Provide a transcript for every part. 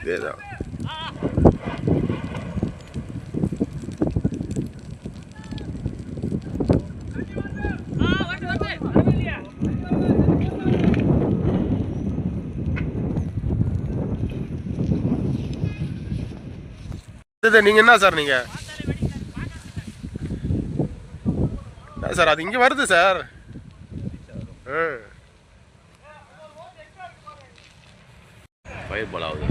இதேதான். நீங்க என்ன சார் நீங்க சார் அது இங்க வருது சார். ஃபயர் பால் ஆகுது.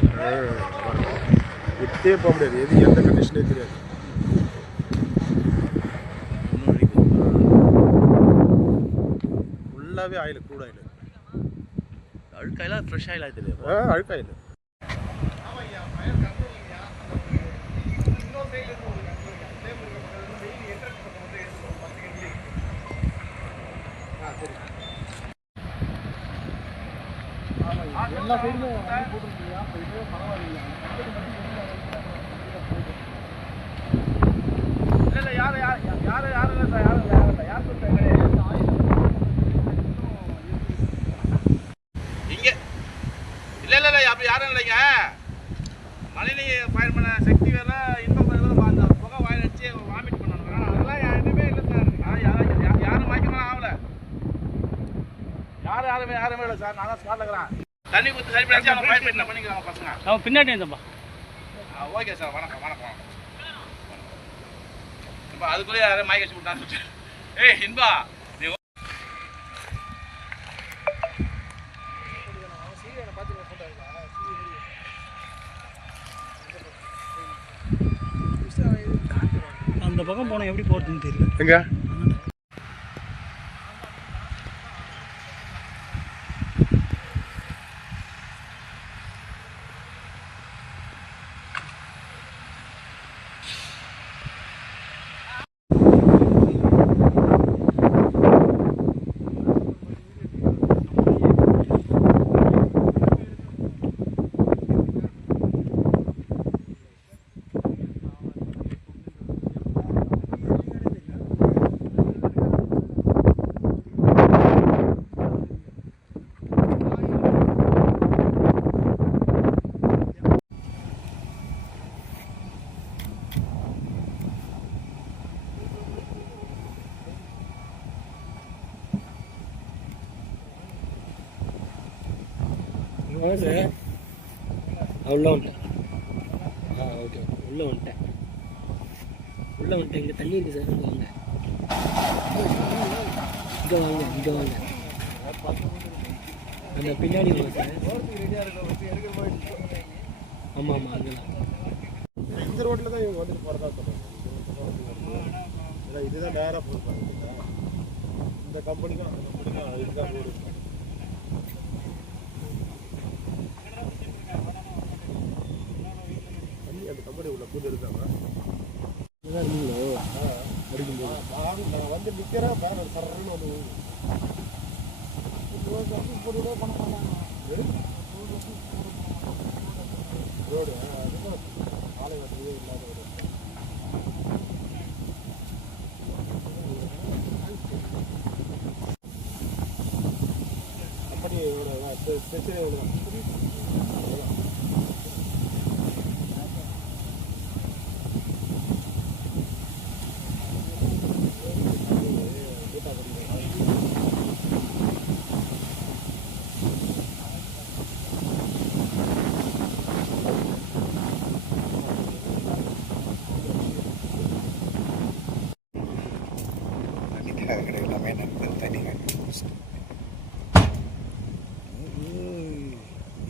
விட்டே போக முடியாது, எது எந்த கண்டிஷனே தெரியாது. ஃபுல்லாகவே ஆயில், க்ரூட் ஆயில். அழுக்காயில ஃப்ரெஷ் ஆயில் ஆகுது. அழுக்காயில். எல்லா சைடுமே போட்டுருக்கீங்க, பரவாயில்ல. இல்லை யாரும் இல்லை சார், யாரும் இங்கே இல்லை அப்படி யாரும் இல்லைங்க. மழைநீர் ஃபயர் பண்ண சக்தி வேலை இன்னும் அந்த புகை வாயில் அடிச்சு வாமிட் பண்ணணும். அதெல்லாம் எதுவுமே இல்லை சார். யாரும் வாய்க்கணும் ஆகலை. யாருமே இல்லை சார். நான் தான் ஸ்பாட்டில் இருக்கிறேன். தண்ணி கொடுத்து சரி பண்ணி அவங்க ஃபயர் பண்ணி பண்ணிக்கிறாங்க பசங்க. அவன் பின்னாடி இருந்தப்பா. ஓகே சார், வணக்கம். இப்போ அதுக்குள்ளே யாரும் மயக்க வச்சு விட்டான்னு. ஏய் இன்பா, அந்த பக்கம் போனால் எப்படி போகிறதுன்னு தெரியல. எங்க சார் உள்ள வந்துட்டேன். ஓகே, உள்ளே வந்துட்டேன். இங்கே தண்ணி இருக்குது சார். இங்கே வாங்க. அந்த பின்னாடி வாங்க சார். ஆமாம் அதெல்லாம் இந்த ரோட்டில் தான் இவங்க வந்துட்டு போகிறதா சொல்லுவாங்க. இதுதான் நேராக போயிருப்பாங்க. இந்த கம்பெனிக்கும் அந்த கம்பெனிக்கும் இதுதான் ரோடு. அந்த கம்பெனி உள்ள கூட்டு இருக்காங்க. நான் வந்து நிற்கிறேன், பேனர் சரன்னு வந்து போட்டு பண்ண மாட்டாங்க. ரோடு அதுவும் ஆலை வசதியே இல்லாத ஒரு கம்பெனியோட பிரச்சனை.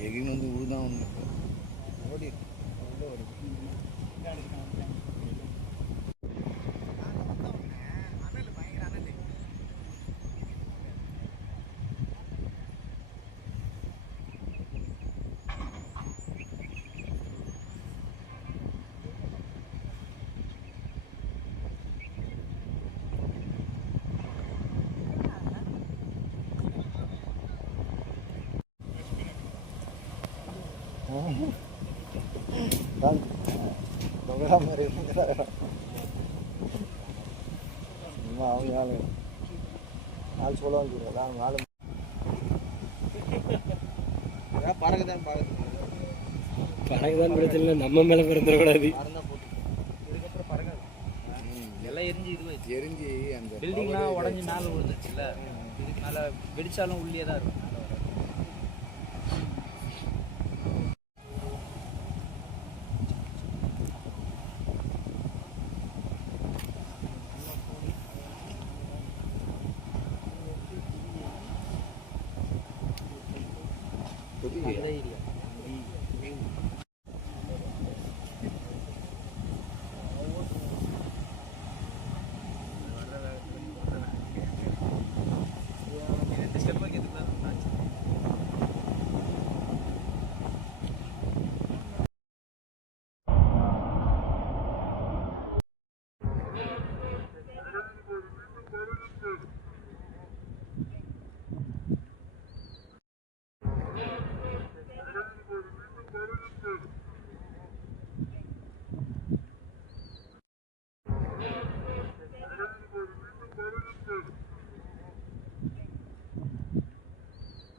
எகின்னு வந்து ஊதான் ஒன்று ஓடி மாதிரி அவங்க ஆள் சொல்லுவாங்க. பறகுதான் பார்க்குது. பறகுதான் பிரச்சனை, நம்ம மேலே பிறந்துடக்கூடாது. இதுக்கப்புறம் பறக்காது. எல்லாம் எரிஞ்சு இதுவாயிடுச்சு. எரிஞ்சு அந்த பில்டிங்லாம் உடஞ்சி மேலே விழுந்துச்சுல்ல, இதுக்கு மேலே வெடிச்சாலும் உள்ளே தான் இருக்கும். மேலே வராது. புதிய இல்லை